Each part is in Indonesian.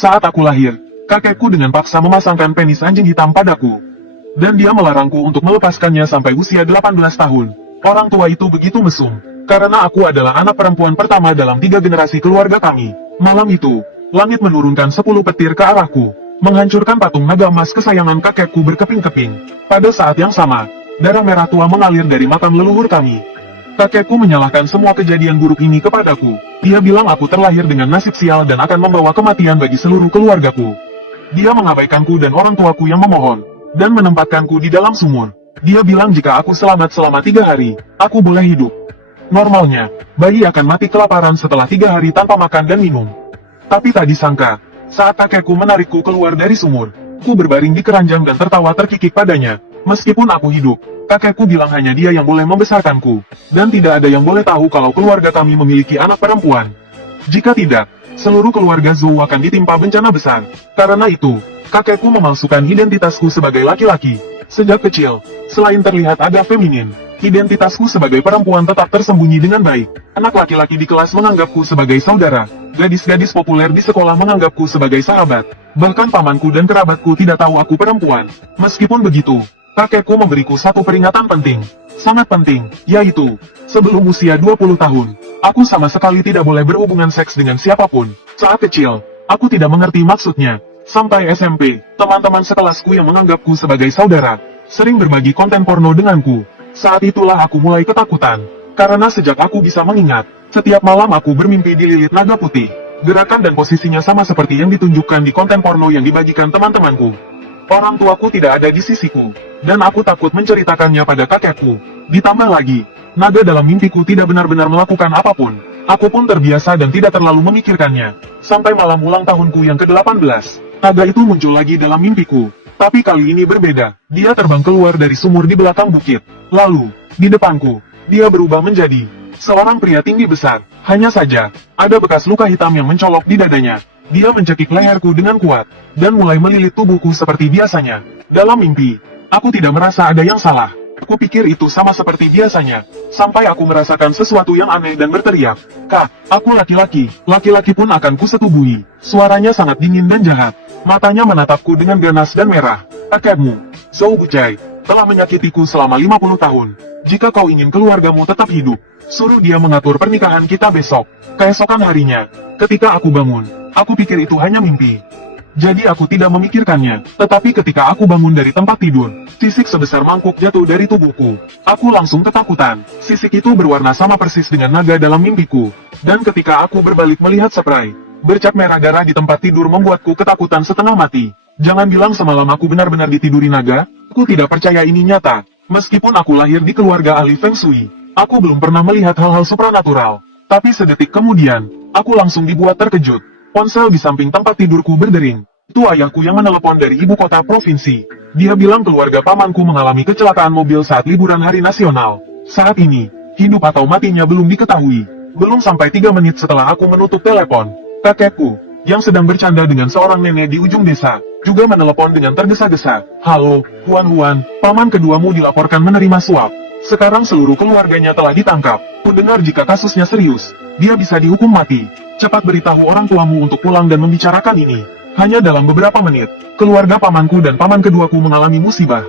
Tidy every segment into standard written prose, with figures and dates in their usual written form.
Saat aku lahir, kakekku dengan paksa memasangkan penis anjing hitam padaku. Dan dia melarangku untuk melepaskannya sampai usia 18 tahun. Orang tua itu begitu mesum, karena aku adalah anak perempuan pertama dalam 3 generasi keluarga kami. Malam itu, langit menurunkan 10 petir ke arahku, menghancurkan patung naga emas kesayangan kakekku berkeping-keping. Pada saat yang sama, darah merah tua mengalir dari makam leluhur kami. Kakekku menyalahkan semua kejadian buruk ini kepadaku. Dia bilang aku terlahir dengan nasib sial dan akan membawa kematian bagi seluruh keluargaku. Dia mengabaikanku dan orang tuaku yang memohon, dan menempatkanku di dalam sumur. Dia bilang jika aku selamat selama 3 hari, aku boleh hidup. Normalnya, bayi akan mati kelaparan setelah 3 hari tanpa makan dan minum. Tapi tak disangka, saat kakekku menarikku keluar dari sumur, ku berbaring di keranjang dan tertawa terkikik padanya. Meskipun aku hidup, kakekku bilang hanya dia yang boleh membesarkanku, dan tidak ada yang boleh tahu kalau keluarga kami memiliki anak perempuan. Jika tidak, seluruh keluarga Zhou akan ditimpa bencana besar. Karena itu, kakekku memalsukan identitasku sebagai laki-laki. Sejak kecil, selain terlihat agak feminin, identitasku sebagai perempuan tetap tersembunyi dengan baik. Anak laki-laki di kelas menganggapku sebagai saudara. Gadis-gadis populer di sekolah menganggapku sebagai sahabat. Bahkan pamanku dan kerabatku tidak tahu aku perempuan. Meskipun begitu, kakekku memberiku satu peringatan penting. Sangat penting, yaitu, sebelum usia 20 tahun, aku sama sekali tidak boleh berhubungan seks dengan siapapun. Saat kecil, aku tidak mengerti maksudnya. Sampai SMP, teman-teman sekelasku yang menganggapku sebagai saudara, sering berbagi konten porno denganku. Saat itulah aku mulai ketakutan. Karena sejak aku bisa mengingat, setiap malam aku bermimpi dililit naga putih. Gerakan dan posisinya sama seperti yang ditunjukkan di konten porno yang dibagikan teman-temanku. Orang tuaku tidak ada di sisiku, dan aku takut menceritakannya pada kakekku. Ditambah lagi, naga dalam mimpiku tidak benar-benar melakukan apapun. Aku pun terbiasa dan tidak terlalu memikirkannya. Sampai malam ulang tahunku yang ke-18, naga itu muncul lagi dalam mimpiku. Tapi kali ini berbeda, dia terbang keluar dari sumur di belakang bukit. Lalu, di depanku, dia berubah menjadi seorang pria tinggi besar. Hanya saja, ada bekas luka hitam yang mencolok di dadanya. Dia mencekik leherku dengan kuat, dan mulai melilit tubuhku seperti biasanya. Dalam mimpi, aku tidak merasa ada yang salah. Aku pikir itu sama seperti biasanya, sampai aku merasakan sesuatu yang aneh dan berteriak, "Kak, aku laki-laki." Laki-laki pun akan kusetubuhi. Suaranya sangat dingin dan jahat. Matanya menatapku dengan ganas dan merah. "Kakekmu, Zhou Bucai, telah menyakitiku selama 50 tahun. Jika kau ingin keluargamu tetap hidup, suruh dia mengatur pernikahan kita besok." Keesokan harinya, ketika aku bangun, aku pikir itu hanya mimpi. Jadi aku tidak memikirkannya. Tetapi ketika aku bangun dari tempat tidur, sisik sebesar mangkuk jatuh dari tubuhku. Aku langsung ketakutan. Sisik itu berwarna sama persis dengan naga dalam mimpiku. Dan ketika aku berbalik melihat spray bercak merah darah di tempat tidur membuatku ketakutan setengah mati. Jangan bilang semalam aku benar-benar ditiduri naga. Aku tidak percaya ini nyata. Meskipun aku lahir di keluarga ahli Feng Shui, aku belum pernah melihat hal-hal supranatural. Tapi sedetik kemudian, aku langsung dibuat terkejut. Ponsel di samping tempat tidurku berdering. Itu ayahku yang menelepon dari ibu kota provinsi. Dia bilang keluarga pamanku mengalami kecelakaan mobil saat liburan hari nasional. Saat ini, hidup atau matinya belum diketahui. Belum sampai 3 menit setelah aku menutup telepon, kakekku, yang sedang bercanda dengan seorang nenek di ujung desa, juga menelepon dengan tergesa-gesa. "Halo, Huan, paman keduamu dilaporkan menerima suap. Sekarang seluruh keluarganya telah ditangkap. Kudengar jika kasusnya serius, dia bisa dihukum mati. Cepat beritahu orang tuamu untuk pulang dan membicarakan ini." Hanya dalam beberapa menit, keluarga pamanku dan paman keduaku mengalami musibah.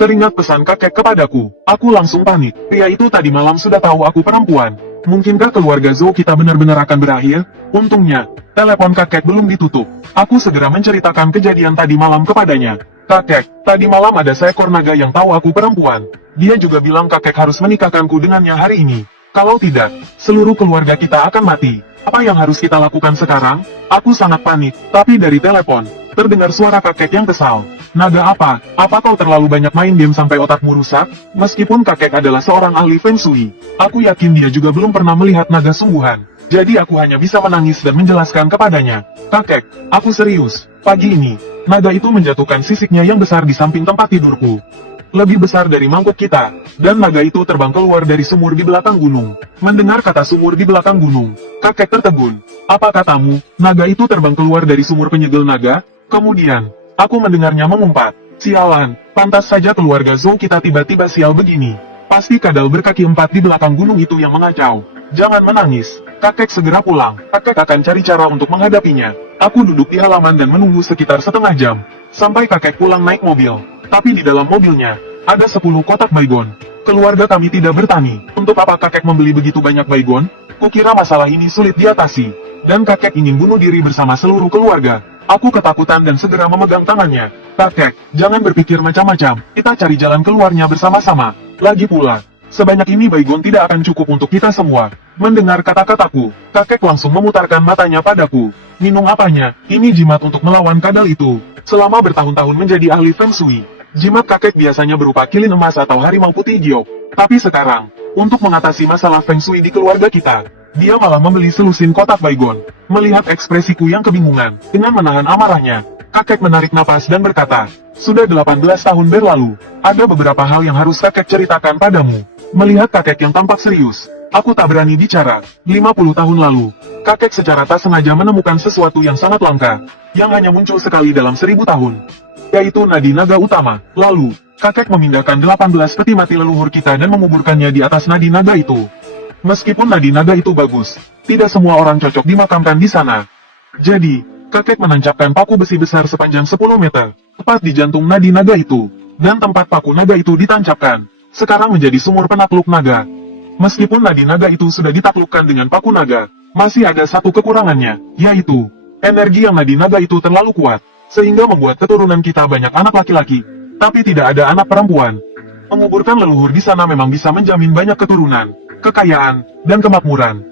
Teringat pesan kakek kepadaku, aku langsung panik. Pria itu tadi malam sudah tahu aku perempuan. Mungkinkah keluarga Zhou kita benar-benar akan berakhir? Untungnya, telepon kakek belum ditutup. Aku segera menceritakan kejadian tadi malam kepadanya. "Kakek, tadi malam ada seekor naga yang tahu aku perempuan. Dia juga bilang kakek harus menikahkanku dengannya hari ini. Kalau tidak, seluruh keluarga kita akan mati. Apa yang harus kita lakukan sekarang?" Aku sangat panik, tapi dari telepon, terdengar suara kakek yang kesal. "Naga apa? Apa kau terlalu banyak main game sampai otakmu rusak?" Meskipun kakek adalah seorang ahli Feng Shui, aku yakin dia juga belum pernah melihat naga sungguhan. Jadi aku hanya bisa menangis dan menjelaskan kepadanya, "Kakek, aku serius. Pagi ini, naga itu menjatuhkan sisiknya yang besar di samping tempat tidurku. Lebih besar dari mangkuk kita, dan naga itu terbang keluar dari sumur di belakang gunung." Mendengar kata sumur di belakang gunung, kakek tertegun. "Apa katamu, naga itu terbang keluar dari sumur penyegel naga?" Kemudian, aku mendengarnya mengumpat, "Sialan, pantas saja keluarga Zhou kita tiba-tiba sial begini. Pasti kadal berkaki 4 di belakang gunung itu yang mengacau. Jangan menangis. Kakek segera pulang. Kakek akan cari cara untuk menghadapinya. Aku duduk di halaman dan menunggu sekitar setengah jam. Sampai kakek pulang naik mobil. Tapi di dalam mobilnya, ada 10 kotak baygon. Keluarga kami tidak bertani. Untuk apa kakek membeli begitu banyak baygon? Kukira masalah ini sulit diatasi. Dan kakek ingin bunuh diri bersama seluruh keluarga. Aku ketakutan dan segera memegang tangannya. Kakek, jangan berpikir macam-macam. Kita cari jalan keluarnya bersama-sama. Lagi pula, sebanyak ini baygon tidak akan cukup untuk kita semua. Mendengar kata-kataku, kakek langsung memutarkan matanya padaku. Minum apanya? Ini jimat untuk melawan kadal itu. Selama bertahun-tahun menjadi ahli Feng Shui, jimat kakek biasanya berupa kilin emas atau harimau putih giok. Tapi sekarang, untuk mengatasi masalah Feng Shui di keluarga kita, dia malah membeli selusin kotak baygon. Melihat ekspresiku yang kebingungan, dengan menahan amarahnya, kakek menarik napas dan berkata, sudah 18 tahun berlalu, ada beberapa hal yang harus kakek ceritakan padamu. Melihat kakek yang tampak serius, aku tak berani bicara. 50 tahun lalu, kakek secara tak sengaja menemukan sesuatu yang sangat langka, yang hanya muncul sekali dalam 1000 tahun, yaitu nadi naga utama. Lalu, kakek memindahkan 18 peti mati leluhur kita dan menguburkannya di atas nadi naga itu. Meskipun nadi naga itu bagus, tidak semua orang cocok dimakamkan di sana. Jadi, kakek menancapkan paku besi besar sepanjang 10 meter, tepat di jantung nadi naga itu, dan tempat paku naga itu ditancapkan, sekarang menjadi sumur penakluk naga. Meskipun nadi naga itu sudah ditaklukkan dengan paku naga, masih ada satu kekurangannya, yaitu, energi yang nadi naga itu terlalu kuat, sehingga membuat keturunan kita banyak anak laki-laki, tapi tidak ada anak perempuan. Menguburkan leluhur di sana memang bisa menjamin banyak keturunan, kekayaan, dan kemakmuran.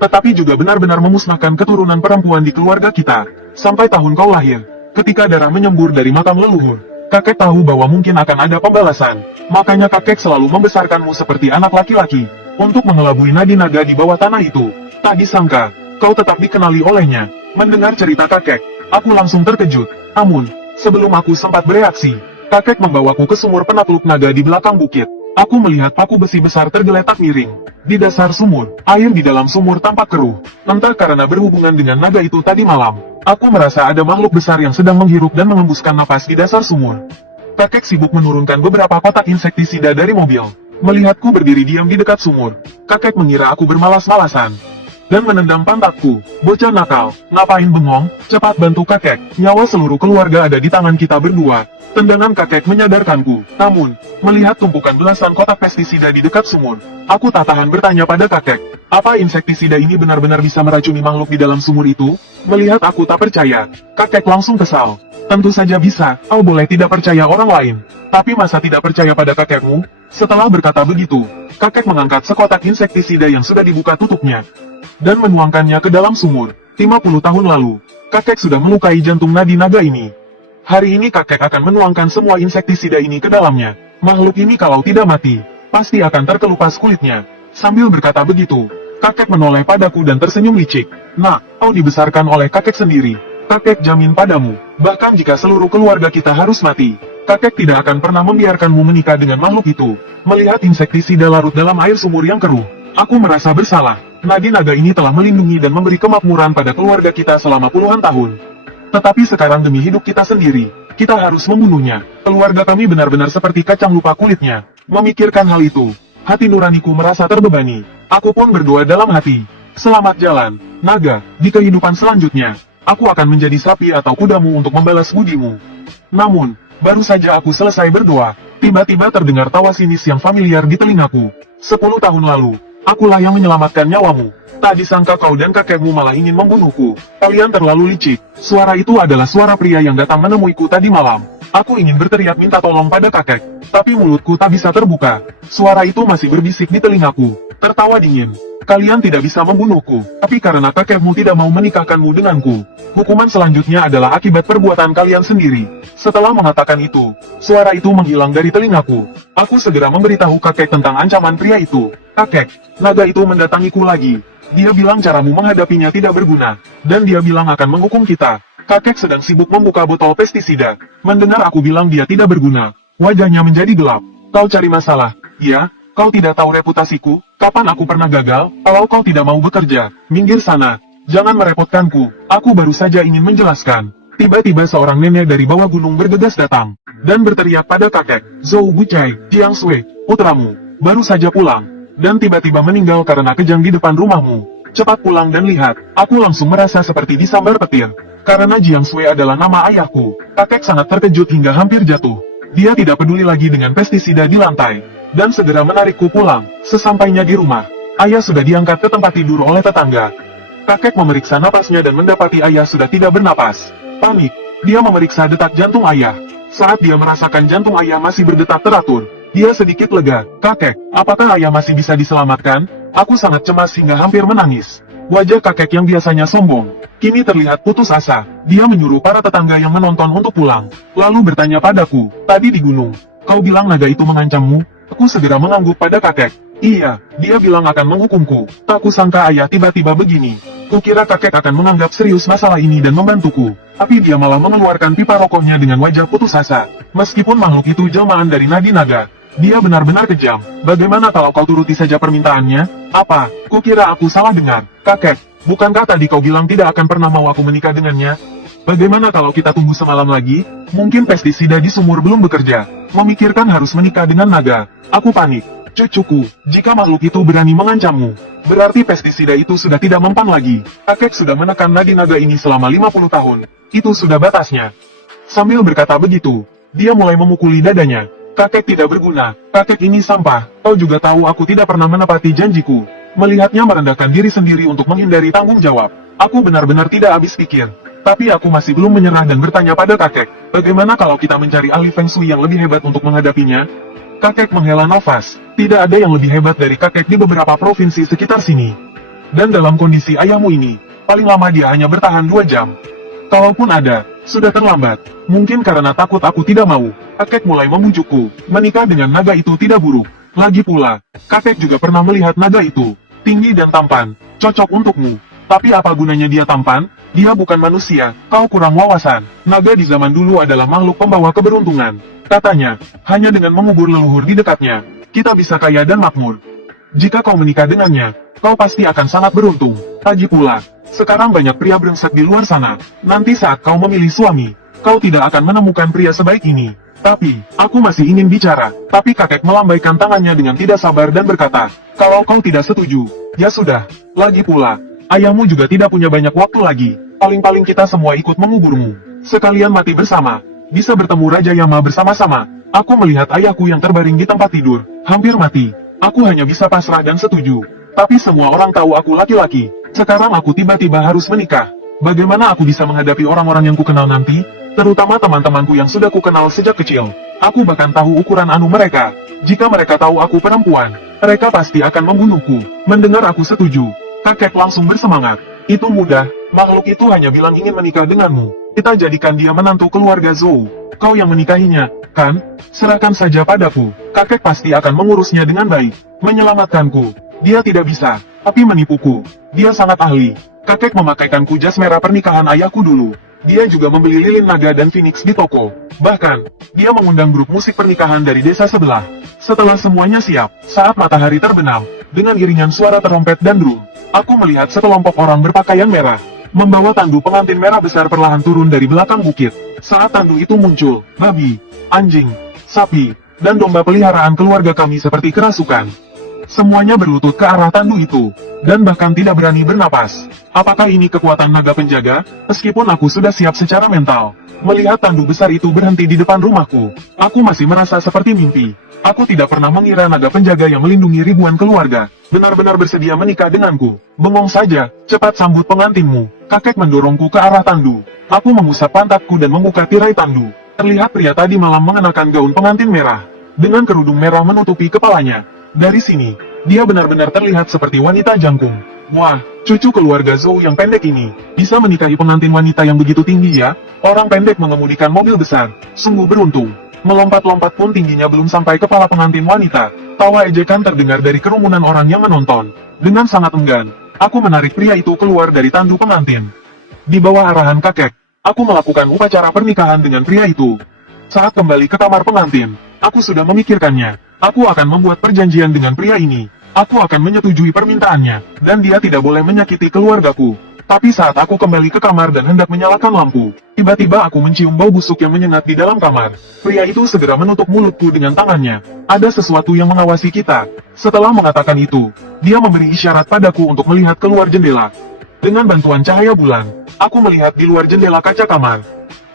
Tetapi juga benar-benar memusnahkan keturunan perempuan di keluarga kita. Sampai tahun kau lahir, ketika darah menyembur dari makam leluhur, kakek tahu bahwa mungkin akan ada pembalasan. Makanya kakek selalu membesarkanmu seperti anak laki-laki, untuk mengelabui nadi naga di bawah tanah itu. Tak disangka, kau tetap dikenali olehnya. Mendengar cerita kakek, aku langsung terkejut. Namun, sebelum aku sempat bereaksi, kakek membawaku ke sumur penakluk naga di belakang bukit. Aku melihat paku besi besar tergeletak miring. Di dasar sumur, air di dalam sumur tampak keruh. Entah karena berhubungan dengan naga itu tadi malam, aku merasa ada makhluk besar yang sedang menghirup dan mengembuskan napas di dasar sumur. Kakek sibuk menurunkan beberapa kotak insektisida dari mobil. Melihatku berdiri diam di dekat sumur, kakek mengira aku bermalas-malasan dan menendang pantatku. Bocah nakal, ngapain bengong? Cepat bantu kakek, nyawa seluruh keluarga ada di tangan kita berdua. Tendangan kakek menyadarkanku. Namun, melihat tumpukan belasan kotak pestisida di dekat sumur, aku tak tahan bertanya pada kakek, apa insektisida ini benar-benar bisa meracuni makhluk di dalam sumur itu? Melihat aku tak percaya, kakek langsung kesal. Tentu saja bisa, kau boleh tidak percaya orang lain. Tapi masa tidak percaya pada kakekmu? Setelah berkata begitu, kakek mengangkat sekotak insektisida yang sudah dibuka tutupnya dan menuangkannya ke dalam sumur. 50 tahun lalu, kakek sudah melukai jantung nadi naga ini. Hari ini kakek akan menuangkan semua insektisida ini ke dalamnya. Makhluk ini kalau tidak mati, pasti akan terkelupas kulitnya. Sambil berkata begitu, kakek menoleh padaku dan tersenyum licik. Nak, kau dibesarkan oleh kakek sendiri. Kakek jamin padamu, bahkan jika seluruh keluarga kita harus mati, kakek tidak akan pernah membiarkanmu menikah dengan makhluk itu. Melihat insektisida larut dalam air sumur yang keruh, aku merasa bersalah. Nadi naga ini telah melindungi dan memberi kemakmuran pada keluarga kita selama puluhan tahun. Tetapi sekarang demi hidup kita sendiri, kita harus membunuhnya. Keluarga kami benar-benar seperti kacang lupa kulitnya. Memikirkan hal itu, hati nuraniku merasa terbebani. Aku pun berdoa dalam hati. Selamat jalan, naga, di kehidupan selanjutnya. Aku akan menjadi sapi atau kudamu untuk membalas budimu. Namun, baru saja aku selesai berdoa, tiba-tiba terdengar tawa sinis yang familiar di telingaku. 10 tahun lalu, akulah yang menyelamatkan nyawamu. Tak disangka kau dan kakekmu malah ingin membunuhku. Kalian terlalu licik. Suara itu adalah suara pria yang datang menemuiku tadi malam. Aku ingin berteriak minta tolong pada kakek, tapi mulutku tak bisa terbuka. Suara itu masih berbisik di telingaku, tertawa dingin. Kalian tidak bisa membunuhku, tapi karena kakekmu tidak mau menikahkanmu denganku. Hukuman selanjutnya adalah akibat perbuatan kalian sendiri. Setelah mengatakan itu, suara itu menghilang dari telingaku. Aku segera memberitahu kakek tentang ancaman pria itu. Kakek, naga itu mendatangiku lagi. Dia bilang caramu menghadapinya tidak berguna, dan dia bilang akan menghukum kita. Kakek sedang sibuk membuka botol pestisida. Mendengar aku bilang dia tidak berguna, wajahnya menjadi gelap. Kau cari masalah, ya? Kau tidak tahu reputasiku? Kapan aku pernah gagal? Kalau kau tidak mau bekerja, minggir sana. Jangan merepotkanku, aku baru saja ingin menjelaskan. Tiba-tiba seorang nenek dari bawah gunung bergegas datang, dan berteriak pada kakek, Zhou Bucai, Jiang Sui, putramu. baru saja pulang, dan tiba-tiba meninggal karena kejang di depan rumahmu. Cepat pulang dan lihat." Aku langsung merasa seperti disambar petir. Karena Jiang Sui adalah nama ayahku, kakek sangat terkejut hingga hampir jatuh. Dia tidak peduli lagi dengan pestisida di lantai, dan segera menarikku pulang. Sesampainya di rumah, ayah sudah diangkat ke tempat tidur oleh tetangga. Kakek memeriksa napasnya dan mendapati ayah sudah tidak bernapas. Panik, dia memeriksa detak jantung ayah. Saat dia merasakan jantung ayah masih berdetak teratur, dia sedikit lega. "Kakek, apakah ayah masih bisa diselamatkan?" Aku sangat cemas hingga hampir menangis. Wajah kakek yang biasanya sombong, kini terlihat putus asa. Dia menyuruh para tetangga yang menonton untuk pulang, lalu bertanya padaku, "Tadi di gunung, kau bilang naga itu mengancammu?" Aku segera mengangguk pada kakek. "Iya, dia bilang akan menghukumku." Tak kusangka ayah tiba-tiba begini. Kukira kakek akan menganggap serius masalah ini dan membantuku, tapi dia malah mengeluarkan pipa rokoknya dengan wajah putus asa. Meskipun makhluk itu jelmaan dari nadi naga, dia benar-benar kejam. "Bagaimana kalau kau turuti saja permintaannya?" "Apa? Kukira aku salah dengar." "Kakek, bukankah tadi kau bilang tidak akan pernah mau aku menikah dengannya? Bagaimana kalau kita tunggu semalam lagi? Mungkin pestisida di sumur belum bekerja." Memikirkan harus menikah dengan naga, aku panik. "Cucuku, jika makhluk itu berani mengancammu, berarti pestisida itu sudah tidak mempan lagi." Kakek sudah menekan nadi naga ini selama 50 tahun. Itu sudah batasnya. Sambil berkata begitu, dia mulai memukuli dadanya. "Kakek tidak berguna, kakek ini sampah. Kau juga tahu aku tidak pernah menepati janjiku." Melihatnya merendahkan diri sendiri untuk menghindari tanggung jawab, aku benar-benar tidak habis pikir. Tapi aku masih belum menyerah dan bertanya pada kakek, "Bagaimana kalau kita mencari ahli Feng Shui yang lebih hebat untuk menghadapinya?" Kakek menghela nafas. Tidak ada yang lebih hebat dari kakek di beberapa provinsi sekitar sini. Dan dalam kondisi ayahmu ini, paling lama dia hanya bertahan 2 jam. Kalaupun ada, sudah terlambat. Mungkin karena takut aku tidak mau, kakek mulai membujukku. Menikah dengan naga itu tidak buruk. Lagi pula, kakek juga pernah melihat naga itu. Tinggi dan tampan, cocok untukmu. Tapi apa gunanya dia tampan? Dia bukan manusia, kau kurang wawasan. Naga di zaman dulu adalah makhluk pembawa keberuntungan. Katanya, hanya dengan mengubur leluhur di dekatnya, kita bisa kaya dan makmur. Jika kau menikah dengannya, kau pasti akan sangat beruntung. Lagi pula, sekarang banyak pria brengsek di luar sana. Nanti saat kau memilih suami, kau tidak akan menemukan pria sebaik ini. Tapi, aku masih ingin bicara. Tapi kakek melambaikan tangannya dengan tidak sabar dan berkata, "Kalau kau tidak setuju, ya sudah. Lagi pula, ayahmu juga tidak punya banyak waktu lagi. Paling-paling kita semua ikut menguburmu. Sekalian mati bersama. Bisa bertemu Raja Yama bersama-sama." Aku melihat ayahku yang terbaring di tempat tidur, hampir mati. Aku hanya bisa pasrah dan setuju. Tapi semua orang tahu aku laki-laki. Sekarang aku tiba-tiba harus menikah. Bagaimana aku bisa menghadapi orang-orang yang kukenal nanti? Terutama teman-temanku yang sudah kukenal sejak kecil. Aku bahkan tahu ukuran anu mereka. Jika mereka tahu aku perempuan, mereka pasti akan membunuhku. Mendengar aku setuju, kakek langsung bersemangat. "Itu mudah, makhluk itu hanya bilang ingin menikah denganmu. Kita jadikan dia menantu keluarga Zhou. Kau yang menikahinya, kan? Serahkan saja padaku. Kakek pasti akan mengurusnya dengan baik. Menyelamatkanku. Dia tidak bisa, tapi menipuku. Dia sangat ahli." Kakek memakaikanku jas merah pernikahan ayahku dulu. Dia juga membeli lilin naga dan phoenix di toko. Bahkan, dia mengundang grup musik pernikahan dari desa sebelah. Setelah semuanya siap, saat matahari terbenam, dengan iringan suara terompet dan drum, aku melihat sekelompok orang berpakaian merah, membawa tandu pengantin merah besar perlahan turun dari belakang bukit. Saat tandu itu muncul, babi, anjing, sapi, dan domba peliharaan keluarga kami seperti kerasukan. Semuanya berlutut ke arah tandu itu, dan bahkan tidak berani bernapas. Apakah ini kekuatan naga penjaga? Meskipun aku sudah siap secara mental, melihat tandu besar itu berhenti di depan rumahku, aku masih merasa seperti mimpi. Aku tidak pernah mengira naga penjaga yang melindungi ribuan keluarga, benar-benar bersedia menikah denganku. "Bengong saja, cepat sambut pengantinmu." Kakek mendorongku ke arah tandu. Aku mengusap pantatku dan membuka tirai tandu. Terlihat pria tadi malam mengenakan gaun pengantin merah, dengan kerudung merah menutupi kepalanya. Dari sini, dia benar-benar terlihat seperti wanita jangkung. Wah, cucu keluarga Zhou yang pendek ini, bisa menikahi pengantin wanita yang begitu tinggi ya? Orang pendek mengemudikan mobil besar, sungguh beruntung. Melompat-lompat pun tingginya belum sampai kepala pengantin wanita. Tawa ejekan terdengar dari kerumunan orang yang menonton. Dengan sangat enggan, aku menarik pria itu keluar dari tandu pengantin. Di bawah arahan kakek, aku melakukan upacara pernikahan dengan pria itu. Saat kembali ke kamar pengantin, aku sudah memikirkannya. Aku akan membuat perjanjian dengan pria ini. Aku akan menyetujui permintaannya, dan dia tidak boleh menyakiti keluargaku. Tapi saat aku kembali ke kamar dan hendak menyalakan lampu, tiba-tiba aku mencium bau busuk yang menyengat di dalam kamar. Pria itu segera menutup mulutku dengan tangannya. Ada sesuatu yang mengawasi kita. Setelah mengatakan itu, dia memberi isyarat padaku untuk melihat keluar jendela. Dengan bantuan cahaya bulan, aku melihat di luar jendela kaca kamar.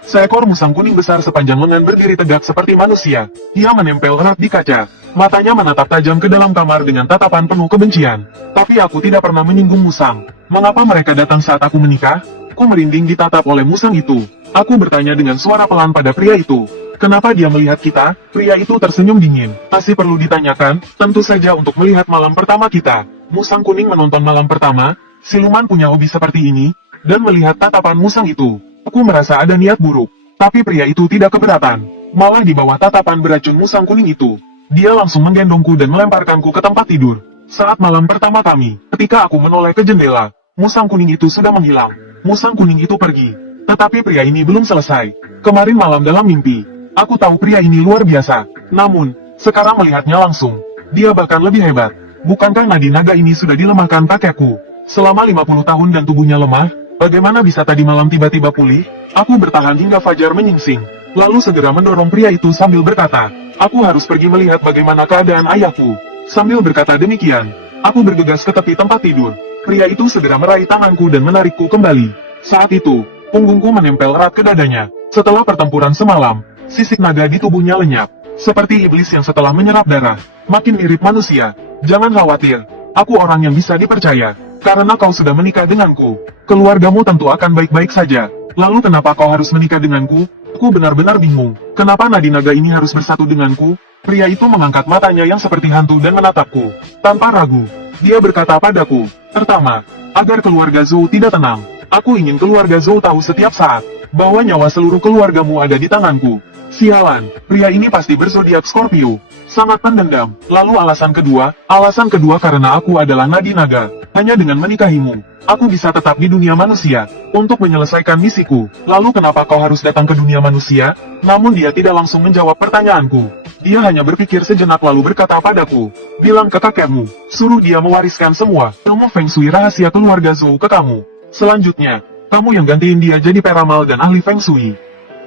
Seekor musang kuning besar sepanjang lengan berdiri tegak seperti manusia. Ia menempel erat di kaca. Matanya menatap tajam ke dalam kamar dengan tatapan penuh kebencian. Tapi aku tidak pernah menyinggung musang. Mengapa mereka datang saat aku menikah? Aku merinding ditatap oleh musang itu. Aku bertanya dengan suara pelan pada pria itu. Kenapa dia melihat kita? Pria itu tersenyum dingin. Masih perlu ditanyakan? Tentu saja untuk melihat malam pertama kita. Musang kuning menonton malam pertama. Siluman punya hobi seperti ini. Dan melihat tatapan musang itu, aku merasa ada niat buruk. Tapi pria itu tidak keberatan. Malah di bawah tatapan beracun musang kuning itu, dia langsung menggendongku dan melemparkanku ke tempat tidur. Saat malam pertama kami, ketika aku menoleh ke jendela, musang kuning itu sudah menghilang. Musang kuning itu pergi. Tetapi pria ini belum selesai. Kemarin malam dalam mimpi, aku tahu pria ini luar biasa. Namun, sekarang melihatnya langsung, dia bahkan lebih hebat. Bukankah nadi naga ini sudah dilemahkan kakekku? Selama 50 tahun dan tubuhnya lemah, bagaimana bisa tadi malam tiba-tiba pulih? Aku bertahan hingga fajar menyingsing. Lalu segera mendorong pria itu sambil berkata, aku harus pergi melihat bagaimana keadaan ayahku. Sambil berkata demikian, aku bergegas ke tepi tempat tidur. Pria itu segera meraih tanganku dan menarikku kembali. Saat itu, punggungku menempel erat ke dadanya. Setelah pertempuran semalam, sisik naga di tubuhnya lenyap. Seperti iblis yang setelah menyerap darah, makin mirip manusia. Jangan khawatir, aku orang yang bisa dipercaya. Karena kau sudah menikah denganku, keluargamu tentu akan baik-baik saja. Lalu kenapa kau harus menikah denganku? Aku benar-benar bingung. Kenapa nadi naga ini harus bersatu denganku? Pria itu mengangkat matanya yang seperti hantu dan menatapku. Tanpa ragu, dia berkata padaku, pertama, agar keluarga Zhou tidak tenang. Aku ingin keluarga Zhou tahu setiap saat, bahwa nyawa seluruh keluargamu ada di tanganku. Sialan, pria ini pasti berzodiak Scorpio. Sangat pendendam. Lalu alasan kedua karena aku adalah nadi naga. Hanya dengan menikahimu, aku bisa tetap di dunia manusia, untuk menyelesaikan misiku. Lalu kenapa kau harus datang ke dunia manusia? Namun dia tidak langsung menjawab pertanyaanku. Dia hanya berpikir sejenak lalu berkata padaku, bilang ke kakekmu, suruh dia mewariskan semua ilmu Feng Shui rahasia keluarga Zhou ke kamu. Selanjutnya, kamu yang gantiin dia jadi peramal dan ahli Feng Shui.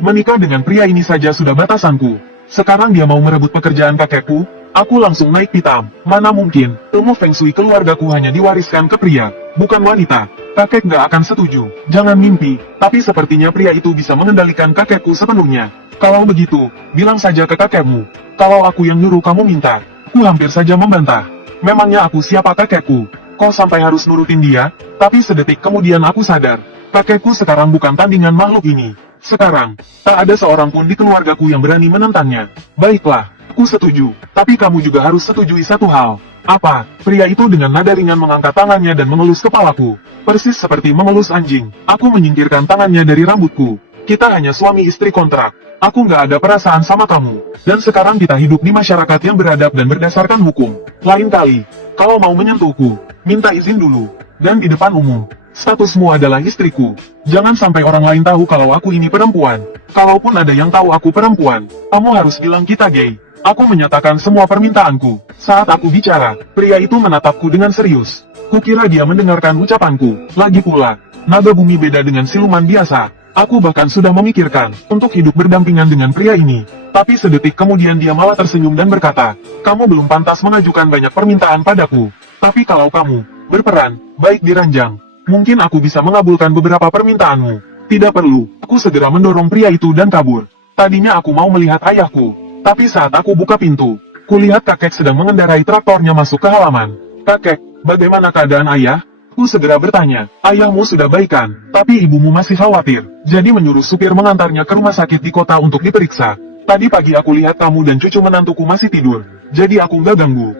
Menikah dengan pria ini saja sudah batasanku. Sekarang dia mau merebut pekerjaan kakekku. Aku langsung naik pitam. Mana mungkin, ilmu Feng Shui keluargaku hanya diwariskan ke pria, bukan wanita. Kakek nggak akan setuju. Jangan mimpi, tapi sepertinya pria itu bisa mengendalikan kakekku sepenuhnya. Kalau begitu, bilang saja ke kakekmu. Kalau aku yang nyuruh kamu minta, aku hampir saja membantah. Memangnya aku siapa kakekku? Kau sampai harus nurutin dia? Tapi sedetik kemudian aku sadar, kakekku sekarang bukan tandingan makhluk ini. Sekarang, tak ada seorang pun di keluargaku yang berani menentangnya. Baiklah, aku setuju, tapi kamu juga harus setujui satu hal. Apa? Pria itu dengan nada ringan mengangkat tangannya dan mengelus kepalaku. Persis seperti mengelus anjing. Aku menyingkirkan tangannya dari rambutku. Kita hanya suami istri kontrak. Aku nggak ada perasaan sama kamu. Dan sekarang kita hidup di masyarakat yang beradab dan berdasarkan hukum. Lain kali, kalau mau menyentuhku, minta izin dulu. Dan di depan umum. Statusmu adalah istriku. Jangan sampai orang lain tahu kalau aku ini perempuan. Kalaupun ada yang tahu aku perempuan, kamu harus bilang kita gay. Aku menyatakan semua permintaanku. Saat aku bicara, pria itu menatapku dengan serius. Kukira dia mendengarkan ucapanku. Lagi pula, naga bumi beda dengan siluman biasa. Aku bahkan sudah memikirkan untuk hidup berdampingan dengan pria ini. Tapi sedetik kemudian dia malah tersenyum dan berkata, kamu belum pantas mengajukan banyak permintaan padaku. Tapi kalau kamu berperan baik di ranjang, mungkin aku bisa mengabulkan beberapa permintaanmu. Tidak perlu. Aku segera mendorong pria itu dan kabur. Tadinya aku mau melihat ayahku. Tapi saat aku buka pintu, kulihat kakek sedang mengendarai traktornya masuk ke halaman. Kakek, bagaimana keadaan ayah? Aku segera bertanya, ayahmu sudah baikan, tapi ibumu masih khawatir. Jadi menyuruh supir mengantarnya ke rumah sakit di kota untuk diperiksa. Tadi pagi aku lihat kamu dan cucu menantuku masih tidur. Jadi aku nggak ganggu.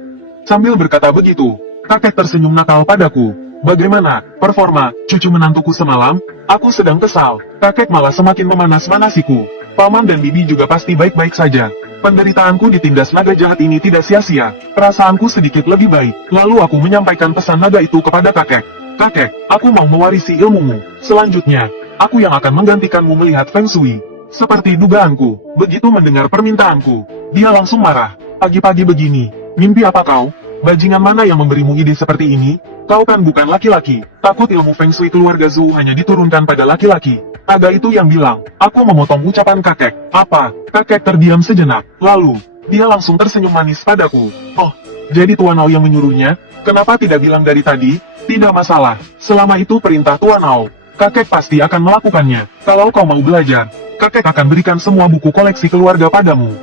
Sambil berkata begitu, kakek tersenyum nakal padaku. Bagaimana performa cucu menantuku semalam? Aku sedang kesal. Kakek malah semakin memanas-manasiku. Paman dan bibi juga pasti baik-baik saja. Penderitaanku ditindas naga jahat ini tidak sia-sia. Perasaanku sedikit lebih baik. Lalu aku menyampaikan pesan naga itu kepada kakek. Kakek, aku mau mewarisi ilmumu. Selanjutnya, aku yang akan menggantikanmu melihat Feng Shui. Seperti dugaanku, begitu mendengar permintaanku, dia langsung marah. Pagi-pagi begini, mimpi apa kau? Bajingan mana yang memberimu ide seperti ini? Kau kan bukan laki-laki. Takut ilmu Feng Shui keluarga Zhou hanya diturunkan pada laki-laki. Naga itu yang bilang. Aku memotong ucapan kakek. Apa? Kakek terdiam sejenak. Lalu, dia langsung tersenyum manis padaku. Oh, jadi Tuan Ao yang menyuruhnya? Kenapa tidak bilang dari tadi? Tidak masalah. Selama itu perintah Tuan Ao. Kakek pasti akan melakukannya. Kalau kau mau belajar, kakek akan berikan semua buku koleksi keluarga padamu.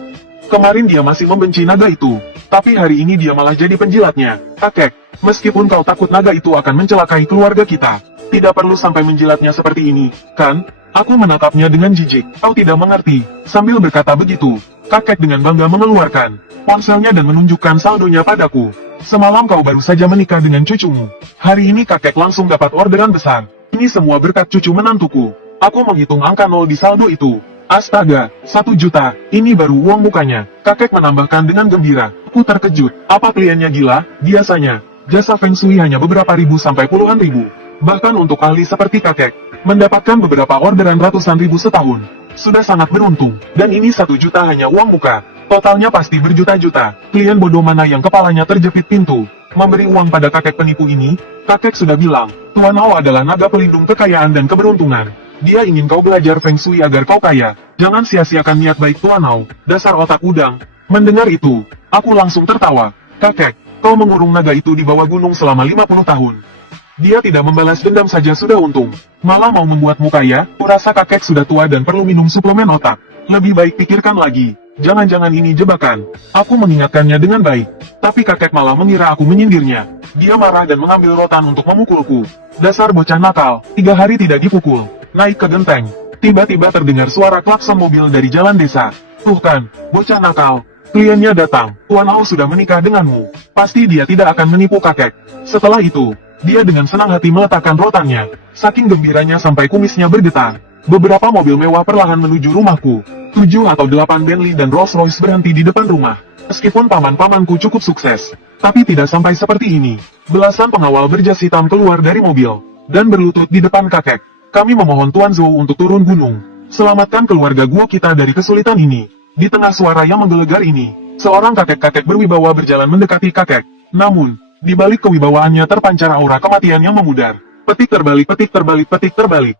Kemarin dia masih membenci naga itu. Tapi hari ini dia malah jadi penjilatnya. Kakek, meskipun kau takut naga itu akan mencelakai keluarga kita, tidak perlu sampai menjilatnya seperti ini, kan? Aku menatapnya dengan jijik. Kau tidak mengerti. Sambil berkata begitu, kakek dengan bangga mengeluarkan ponselnya dan menunjukkan saldonya padaku. Semalam kau baru saja menikah dengan cucumu. Hari ini kakek langsung dapat orderan besar. Ini semua berkat cucu menantuku. Aku menghitung angka 0 di saldo itu. Astaga, 1 juta, ini baru uang mukanya. Kakek menambahkan dengan gembira. Aku terkejut. Apa kliennya gila? Biasanya, jasa Feng Shui hanya beberapa ribu sampai puluhan ribu. Bahkan untuk ahli seperti kakek, mendapatkan beberapa orderan ratusan ribu setahun. Sudah sangat beruntung. Dan ini 1 juta hanya uang muka. Totalnya pasti berjuta-juta. Klien bodoh mana yang kepalanya terjepit pintu memberi uang pada kakek penipu ini? Kakek sudah bilang, Tuan Ao adalah naga pelindung kekayaan dan keberuntungan. Dia ingin kau belajar Feng Shui agar kau kaya. Jangan sia-siakan niat baik Tuan Ao. Dasar otak udang. Mendengar itu, aku langsung tertawa. Kakek, kau mengurung naga itu di bawah gunung selama 50 tahun. Dia tidak membalas dendam saja sudah untung. Malah mau membuatmu kaya. Kurasa kakek sudah tua dan perlu minum suplemen otak. Lebih baik pikirkan lagi. Jangan-jangan ini jebakan. Aku mengingatkannya dengan baik. Tapi kakek malah mengira aku menyindirnya. Dia marah dan mengambil rotan untuk memukulku. Dasar bocah nakal, 3 hari tidak dipukul. Naik ke genteng. Tiba-tiba terdengar suara klakson mobil dari jalan desa. Tuh kan, bocah nakal. Kliennya datang. Tuan Ao sudah menikah denganmu. Pasti dia tidak akan menipu kakek. Setelah itu, dia dengan senang hati meletakkan rotannya. Saking gembiranya sampai kumisnya bergetar. Beberapa mobil mewah perlahan menuju rumahku. 7 atau 8 Bentley dan Rolls Royce berhenti di depan rumah. Meskipun paman-pamanku cukup sukses, tapi tidak sampai seperti ini. Belasan pengawal berjas hitam keluar dari mobil, dan berlutut di depan kakek. Kami memohon Tuan Zhou untuk turun gunung. Selamatkan keluarga gua kita dari kesulitan ini. Di tengah suara yang menggelegar ini, seorang kakek-kakek berwibawa berjalan mendekati kakek. Namun, di balik kewibawaannya terpancar aura kematian yang memudar. Petik terbalik, petik terbalik, petik terbalik.